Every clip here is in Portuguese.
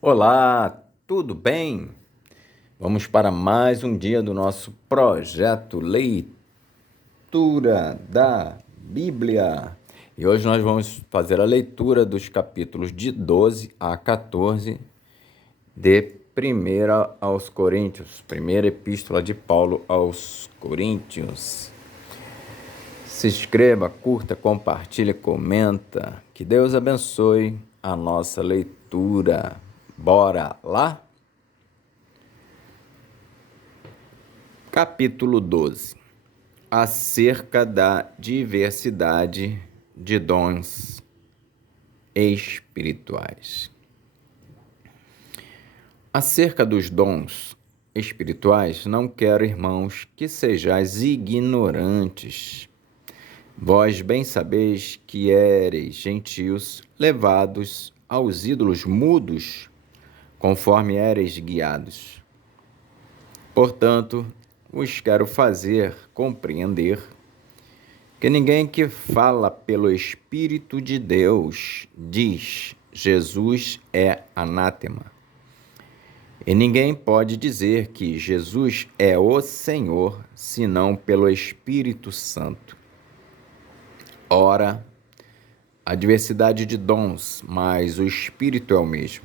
Olá, tudo bem? Vamos para mais um dia do nosso projeto Leitura da Bíblia. E hoje nós vamos fazer a leitura dos capítulos de 12 a 14 de 1 aos Coríntios, primeira epístola de Paulo aos Coríntios. Se inscreva, curta, compartilhe, comenta. Que Deus abençoe a nossa leitura. Bora lá? Capítulo 12. Acerca da diversidade de dons espirituais. Acerca dos dons espirituais, não quero, irmãos, que sejais ignorantes. Vós bem sabeis que éreis gentios levados aos ídolos mudos, conforme éreis guiados. Portanto, vos quero fazer compreender que ninguém que fala pelo Espírito de Deus diz Jesus é anátema. E ninguém pode dizer que Jesus é o Senhor, senão pelo Espírito Santo. Ora, há diversidade de dons, mas o Espírito é o mesmo.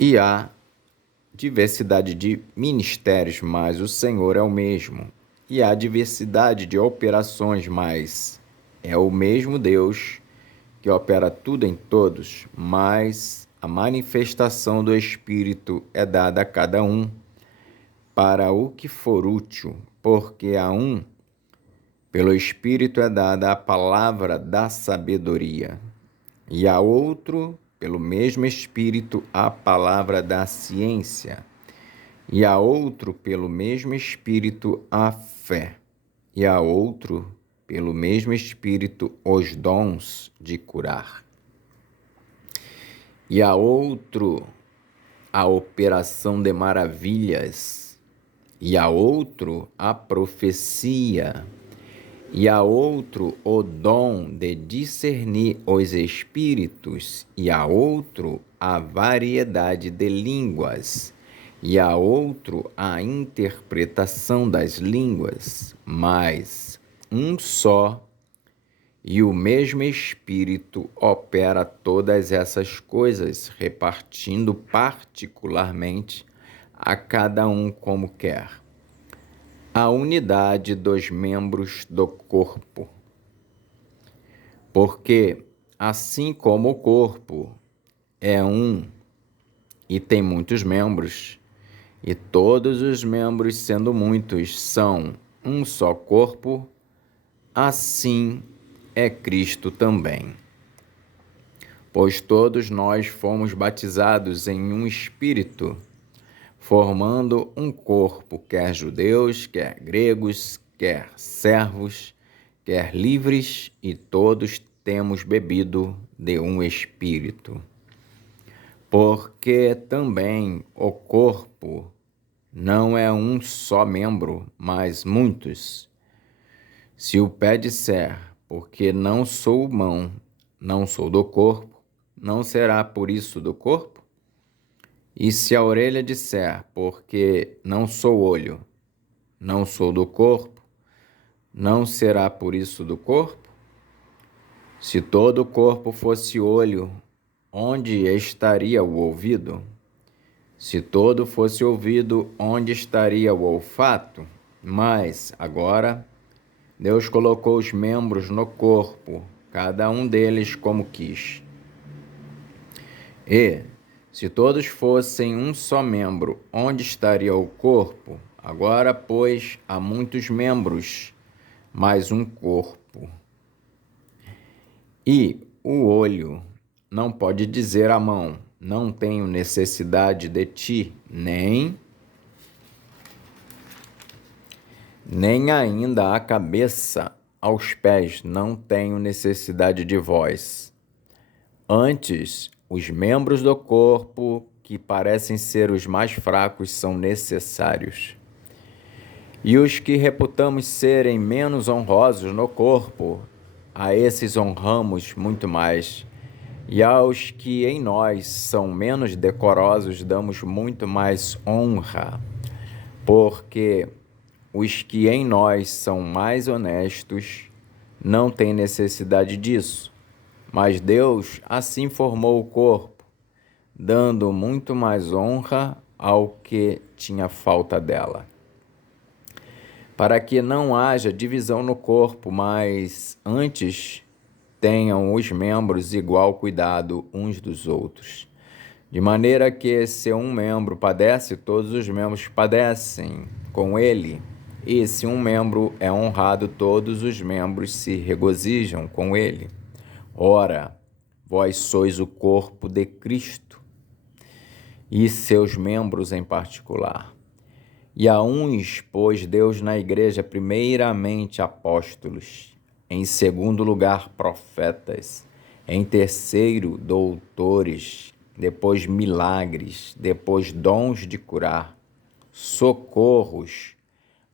E há diversidade de ministérios, mas o Senhor é o mesmo. E há diversidade de operações, mas é o mesmo Deus que opera tudo em todos, mas a manifestação do Espírito é dada a cada um para o que for útil, porque a um, pelo Espírito é dada a palavra da sabedoria, e a outro, pelo mesmo Espírito, a palavra da ciência, e a outro, pelo mesmo Espírito, a fé, e a outro, pelo mesmo Espírito, os dons de curar, e a outro, a operação de maravilhas, e a outro, a profecia, e a outro, o dom de discernir os espíritos, e a outro, a variedade de línguas, e a outro, a interpretação das línguas, mas um só e o mesmo Espírito opera todas essas coisas, repartindo particularmente a cada um como quer. A unidade dos membros do corpo. Porque, assim como o corpo é um e tem muitos membros, e todos os membros, sendo muitos, são um só corpo, assim é Cristo também. Pois todos nós fomos batizados em um Espírito, formando um corpo, quer judeus, quer gregos, quer servos, quer livres, e todos temos bebido de um Espírito. Porque também o corpo não é um só membro, mas muitos. Se o pé disser, porque não sou mão, não sou do corpo, não será por isso do corpo? E se a orelha disser, porque não sou olho, não sou do corpo, não será por isso do corpo? Se todo o corpo fosse olho, onde estaria o ouvido? Se todo fosse ouvido, onde estaria o olfato? Mas, agora, Deus colocou os membros no corpo, cada um deles como quis. E, se todos fossem um só membro, onde estaria o corpo? Agora, pois, há muitos membros, mas um corpo. E o olho não pode dizer à mão, não tenho necessidade de ti, nem ainda a cabeça aos pés, não tenho necessidade de vós. Antes, os membros do corpo, que parecem ser os mais fracos, são necessários. E os que reputamos serem menos honrosos no corpo, a esses honramos muito mais, E aos que em nós são menos decorosos, damos muito mais honra, porque os que em nós são mais honestos não têm necessidade disso. Mas Deus assim formou o corpo, dando muito mais honra ao que tinha falta dela, para que não haja divisão no corpo, mas antes tenham os membros igual cuidado uns dos outros. De maneira que, se um membro padece, todos os membros padecem com ele. E se um membro é honrado, todos os membros se regozijam com ele. Ora, vós sois o corpo de Cristo, e seus membros em particular. E a uns pôs Deus na igreja, primeiramente apóstolos, em segundo lugar profetas, em terceiro doutores, depois milagres, depois dons de curar, socorros,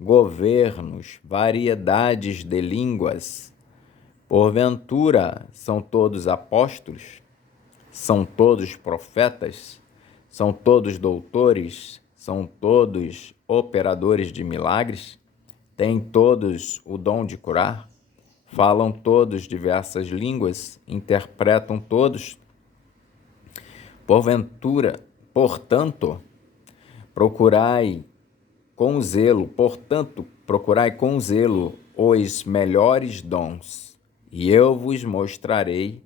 governos, variedades de línguas. Porventura, são todos apóstolos? São todos profetas? São todos doutores? São todos operadores de milagres? Têm todos o dom de curar? Falam todos diversas línguas? Interpretam todos? Portanto, procurai com zelo os melhores dons, e eu vos mostrarei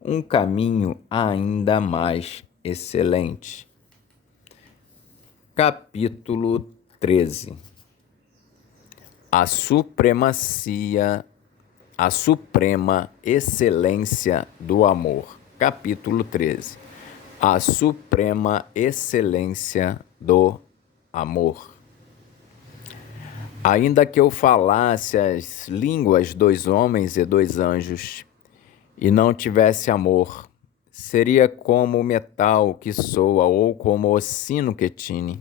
um caminho ainda mais excelente. Capítulo 13. A suprema excelência do amor. Capítulo 13. A suprema excelência do amor. Ainda que eu falasse as línguas dos homens e dos anjos, e não tivesse amor, seria como o metal que soa ou como o sino que tine.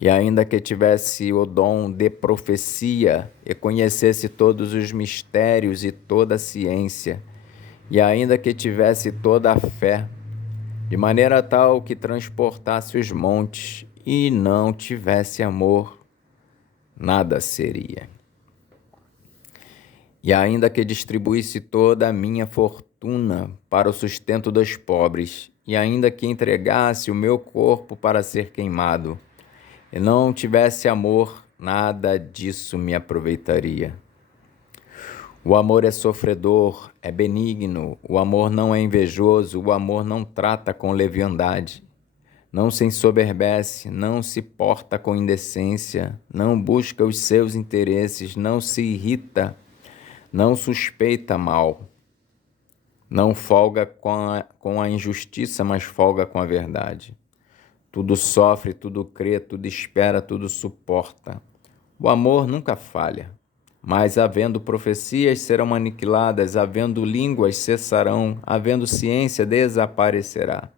E ainda que tivesse o dom de profecia e conhecesse todos os mistérios e toda a ciência, e ainda que tivesse toda a fé, de maneira tal que transportasse os montes, e não tivesse amor, nada seria. E ainda que distribuísse toda a minha fortuna para o sustento dos pobres, e ainda que entregasse o meu corpo para ser queimado, e não tivesse amor, nada disso me aproveitaria. O amor é sofredor, é benigno, o amor não é invejoso, o amor não trata com leviandade, não se ensoberbece, não se porta com indecência, não busca os seus interesses, não se irrita, não suspeita mal, não folga com a injustiça, mas folga com a verdade. Tudo sofre, tudo crê, tudo espera, tudo suporta. O amor nunca falha, mas havendo profecias serão aniquiladas, havendo línguas cessarão, havendo ciência desaparecerá.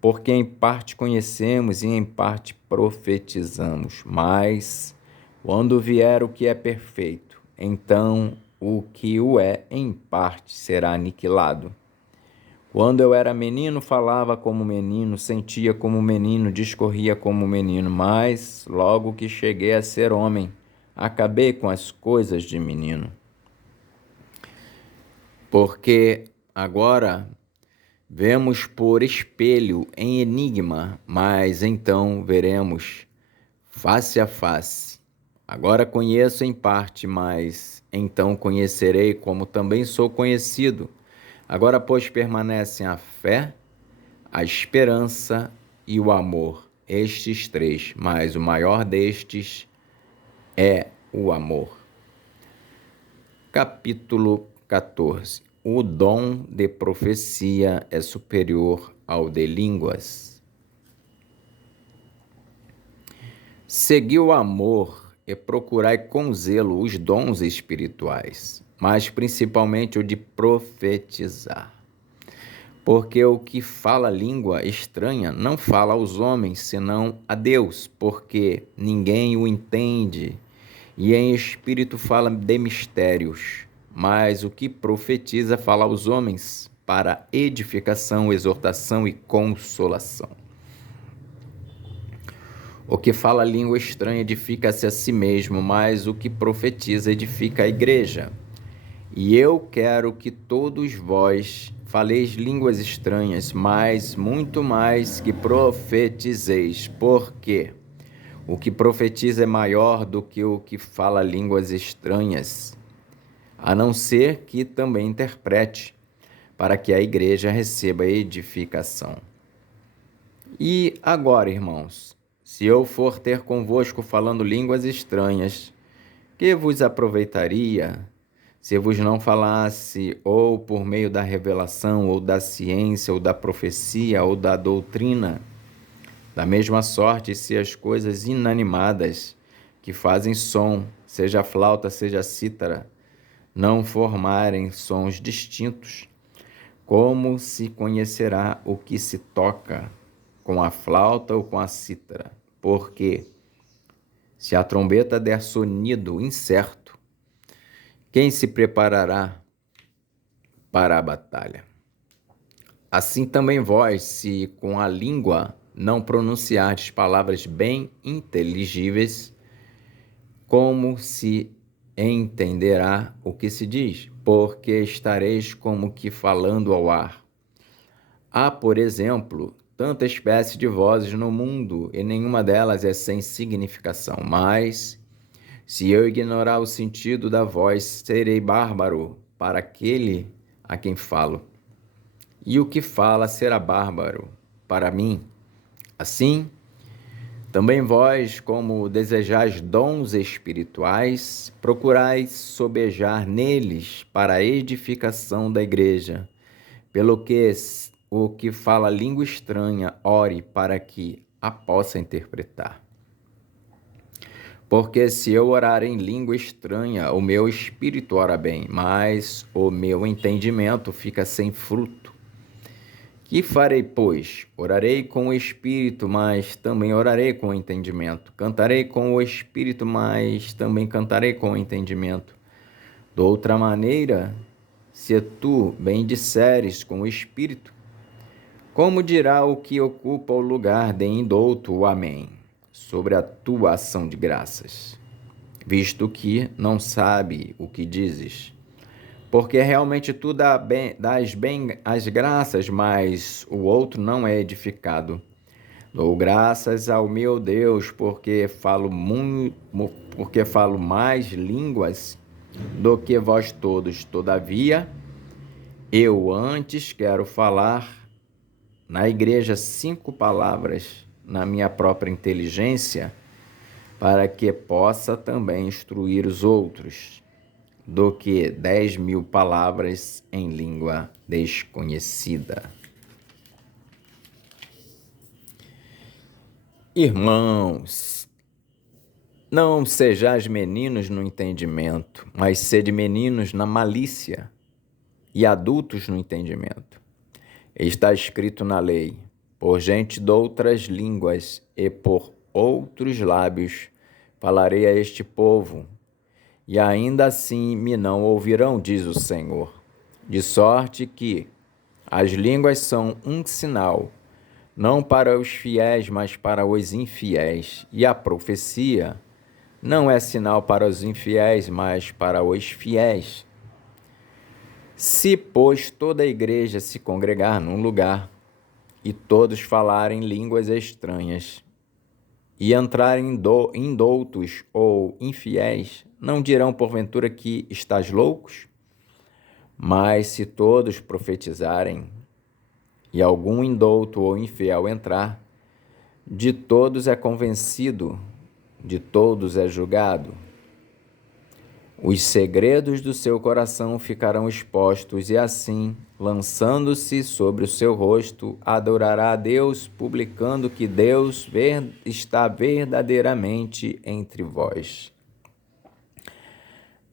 Porque em parte conhecemos e em parte profetizamos, mas quando vier o que é perfeito, então o que o é em parte será aniquilado. Quando eu era menino, falava como menino, sentia como menino, discorria como menino, mas logo que cheguei a ser homem, acabei com as coisas de menino. Porque agora vemos por espelho em enigma, mas então veremos face a face. Agora conheço em parte, mas então conhecerei como também sou conhecido. Agora, pois, permanecem a fé, a esperança e o amor, estes três, mas o maior destes é o amor. Capítulo 14. O dom de profecia é superior ao de línguas. Segui o amor e procurai com zelo os dons espirituais, mas principalmente o de profetizar. Porque o que fala língua estranha não fala aos homens, senão a Deus, porque ninguém o entende, e em espírito fala de mistérios, mas o que profetiza fala aos homens, para edificação, exortação e consolação. O que fala língua estranha edifica-se a si mesmo, mas o que profetiza edifica a igreja. E eu quero que todos vós faleis línguas estranhas, mas muito mais que profetizeis, porque o que profetiza é maior do que o que fala línguas estranhas, a não ser que também interprete, para que a igreja receba edificação. E agora, irmãos, se eu for ter convosco falando línguas estranhas, que vos aproveitaria se vos não falasse ou por meio da revelação, ou da ciência, ou da profecia, ou da doutrina? Da mesma sorte, se as coisas inanimadas que fazem som, seja a flauta, seja a cítara, não formarem sons distintos, como se conhecerá o que se toca com a flauta ou com a cítara? Porque se a trombeta der sonido incerto, quem se preparará para a batalha? Assim também vós, se com a língua não pronunciardes palavras bem inteligíveis, como se entenderá o que se diz? Porque estareis como que falando ao ar. Há, por exemplo, tanta espécie de vozes no mundo, e nenhuma delas é sem significação. Mas, se eu ignorar o sentido da voz, serei bárbaro para aquele a quem falo. E o que fala será bárbaro para mim. Assim, também vós, como desejais dons espirituais, procurais sobejar neles para a edificação da igreja. Pelo que o que fala língua estranha, ore para que a possa interpretar. Porque se eu orar em língua estranha, o meu espírito ora bem, mas o meu entendimento fica sem fruto. Que farei, pois? Orarei com o espírito, mas também orarei com o entendimento. Cantarei com o espírito, mas também cantarei com o entendimento. De outra maneira, se tu bem disseres com o espírito, como dirá o que ocupa o lugar de indouto o amém sobre a tua ação de graças, visto que não sabe o que dizes? Porque realmente tu dás bem as graças, mas o outro não é edificado. Dou graças ao meu Deus, porque falo mais línguas do que vós todos. Todavia, eu antes quero falar na igreja 5 palavras na minha própria inteligência, para que possa também instruir os outros, do que 10.000 palavras em língua desconhecida. Irmãos, não sejais meninos no entendimento, mas sede meninos na malícia e adultos no entendimento. Está escrito na lei: por gente de outras línguas e por outros lábios falarei a este povo, e ainda assim me não ouvirão, diz o Senhor. De sorte que as línguas são um sinal, não para os fiéis, mas para os infiéis. E a profecia não é sinal para os infiéis, mas para os fiéis. Se, pois, toda a igreja se congregar num lugar, e todos falarem línguas estranhas, e entrarem indoutos ou infiéis, não dirão porventura que estás loucos? Mas se todos profetizarem, e algum indouto ou infiel entrar, de todos é convencido, de todos é julgado. Os segredos do seu coração ficarão expostos, e assim, lançando-se sobre o seu rosto, adorará a Deus, publicando que Deus está verdadeiramente entre vós.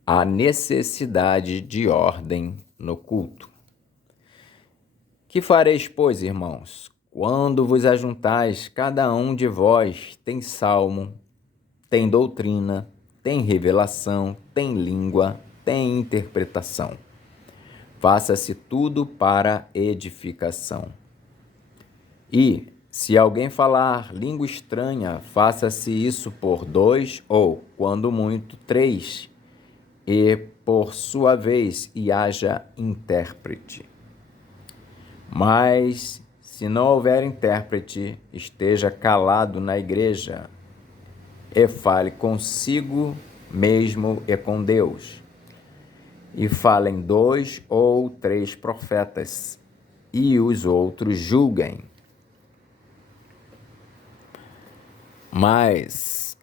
A necessidade de ordem no culto. Que fareis, pois, irmãos? Quando vos ajuntais, cada um de vós tem salmo, tem doutrina, tem revelação, tem língua, tem interpretação. faça-se tudo para edificação. E, se alguém falar língua estranha, faça-se isso por 2 ou, quando muito, 3, e por sua vez, e haja intérprete. Mas, se não houver intérprete, esteja calado na igreja e fale consigo mesmo e com Deus. E falem 2 ou 3 profetas, e os outros julguem. Mas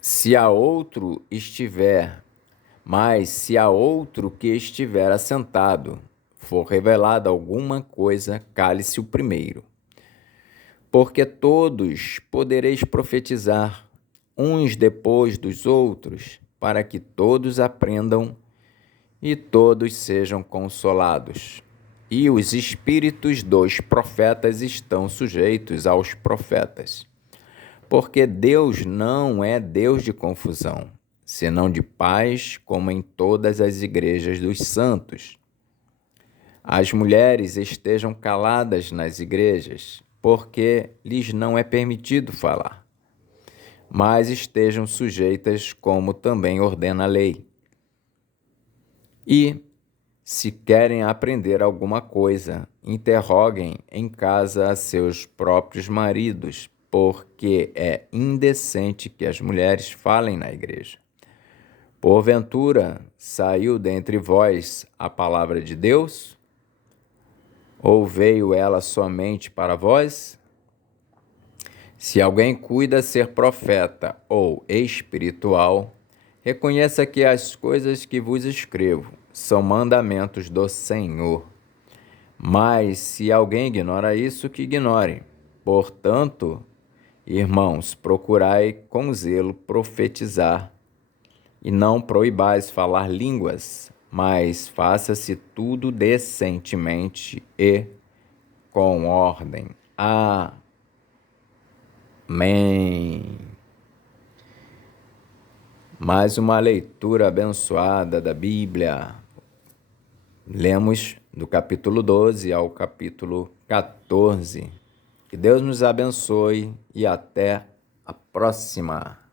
se há outro que estiver assentado, for revelada alguma coisa, cale-se o primeiro. Porque todos podereis profetizar, uns depois dos outros, para que todos aprendam e todos sejam consolados. E os espíritos dos profetas estão sujeitos aos profetas. Porque Deus não é Deus de confusão, senão de paz, como em todas as igrejas dos santos. As mulheres estejam caladas nas igrejas, porque lhes não é permitido falar, mas estejam sujeitas, como também ordena a lei. E, se querem aprender alguma coisa, interroguem em casa a seus próprios maridos, porque é indecente que as mulheres falem na igreja. Porventura, saiu dentre vós a palavra de Deus? Ou veio ela somente para vós? Se alguém cuida ser profeta ou espiritual, reconheça que as coisas que vos escrevo são mandamentos do Senhor. Mas se alguém ignora isso, que ignore. Portanto, irmãos, procurai com zelo profetizar, e não proibais falar línguas, mas faça-se tudo decentemente e com ordem. Amém. Mais uma leitura abençoada da Bíblia. Lemos do capítulo 12 ao capítulo 14. Que Deus nos abençoe e até a próxima.